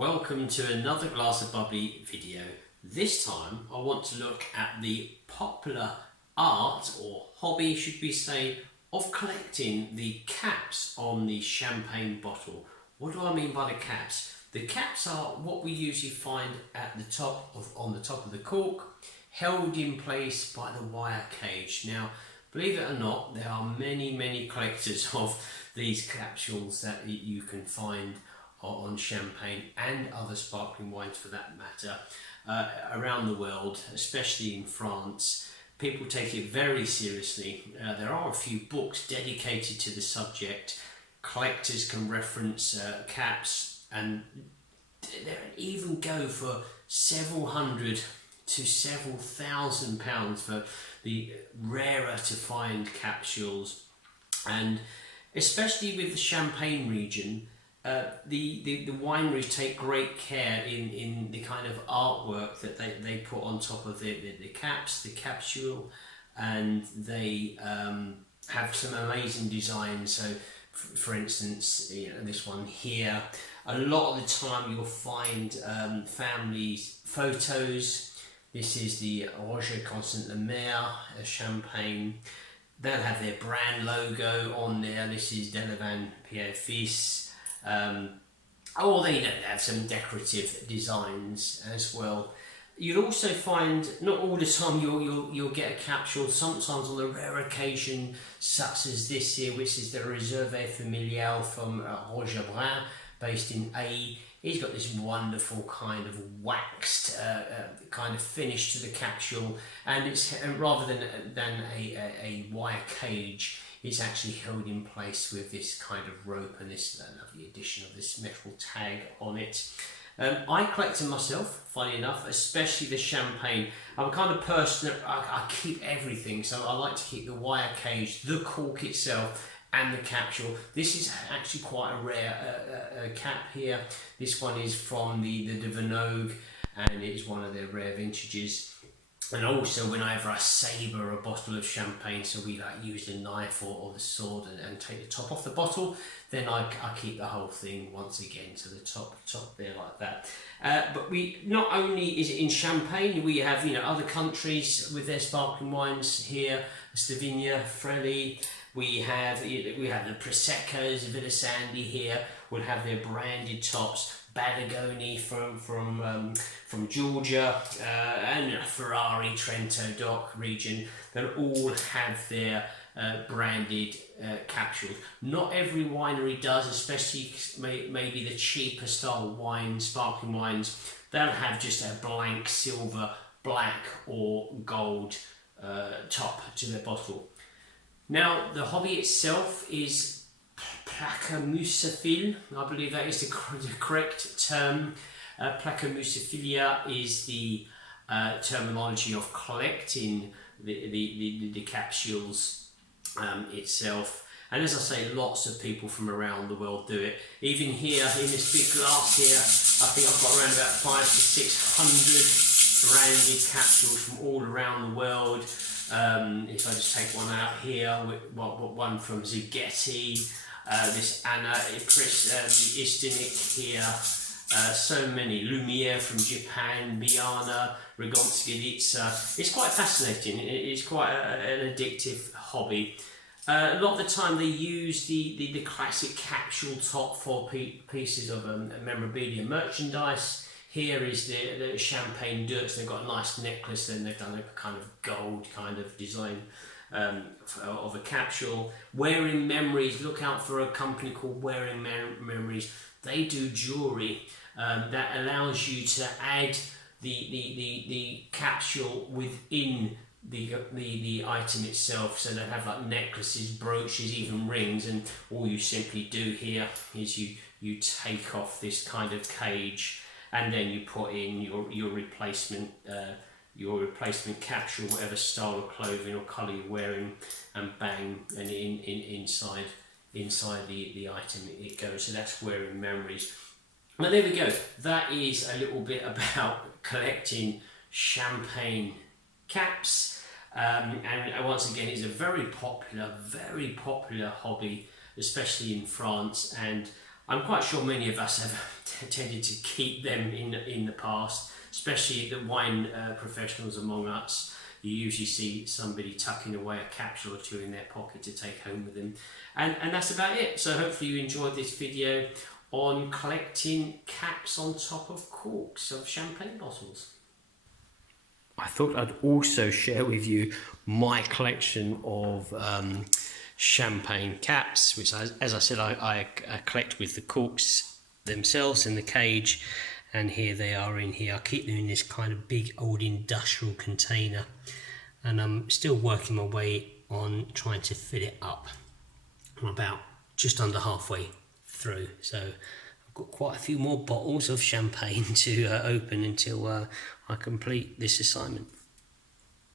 Welcome to another glass of bubbly video. This time I want to look at the popular art or hobby, should we say, of collecting the caps on the champagne bottle. What do I mean by the caps? The caps are what we usually find at the top on the top of the cork, held in place by the wire cage. Now, believe it or not, there are many collectors of these capsules that you can find on champagne and other sparkling wines for that matter around the world, especially in France. People take it very seriously. There are a few books dedicated to the subject. Collectors can reference caps, and they even go for several hundred to several £1,000s for the rarer to find capsules. And especially with the Champagne region, the wineries take great care in the kind of artwork that they put on top of the caps, the capsule, and they have some amazing designs. So for instance, this one here, a lot of the time you'll find families photos. This is the Roger Constant Le Maire Champagne. They'll have their brand logo on there. This is Delavan Pierre Fils. Or they have some decorative designs as well. You'll also find, not all the time you'll get a capsule, sometimes on the rare occasion, such as this here, which is the Réserve Familiale from Roger Brun, based in Aix. He's got this wonderful kind of waxed kind of finish to the capsule, and it's rather than a wire cage, it's actually held in place with this kind of rope and this lovely addition of this metal tag on it. I collect them myself, funny enough, especially the champagne. I'm a kind of person that I keep everything, so I like to keep the wire cage, the cork itself, and the capsule. This is actually quite a rare cap here. This one is from the de Venogue, and it is one of their rare vintages. And also, whenever I sabre a bottle of champagne, so we use the knife or the sword and take the top off the bottle, then I keep the whole thing once again to the top there like that. But we not only is it in Champagne, we have other countries with their sparkling wines here, Slovenia, Freli. We have the Proseccos, Villa Sandy here. We'll have their branded tops. Badagoni from Georgia, and Ferrari, Trento, Doc region. They'll all have their branded capsules. Not every winery does, especially maybe the cheaper style wine, sparkling wines. They'll have just a blank silver, black or gold top to their bottle. Now, the hobby itself is Placomusophilia, I believe that is the correct term. Placomusophilia is the terminology of collecting the capsules itself. And as I say, lots of people from around the world do it. Even here in this big glass here, I think I've got around about 500 to 600 branded capsules from all around the world. If I just take one out here, one from Zighetti, this Anna Istinic here, so many, Lumiere from Japan, Biana, Rigonskiditsa. It's quite fascinating. It's quite an addictive hobby. A lot of the time they use the classic capsule top for pieces of memorabilia merchandise. Here is the Champagne Dux. They've got a nice necklace, and they've done a kind of gold kind of design of a capsule. Wearing Memories, look out for a company called Wearing Memories. They do jewellery that allows you to add the capsule within the item itself. So they have like necklaces, brooches, even rings, and all you simply do here is you take off this kind of cage, and then you put in your replacement capsule, whatever style of clothing or colour you're wearing, and bang, and inside the item it goes. So that's Wearing Memories. But there we go. That is a little bit about collecting champagne caps, and once again, it's a very popular hobby, especially in France. And I'm quite sure many of us have tended to keep them in the past, especially the wine professionals among us. You usually see somebody tucking away a capsule or two in their pocket to take home with them. And that's about it. So hopefully you enjoyed this video on collecting caps on top of corks of champagne bottles. I thought I'd also share with you my collection of champagne caps, which, as I said, I collect with the corks themselves in the cage, and here they are in here. I keep them in this kind of big old industrial container, and I'm still working my way on trying to fill it up. I'm about just under halfway through, so I've got quite a few more bottles of champagne to open until I complete this assignment.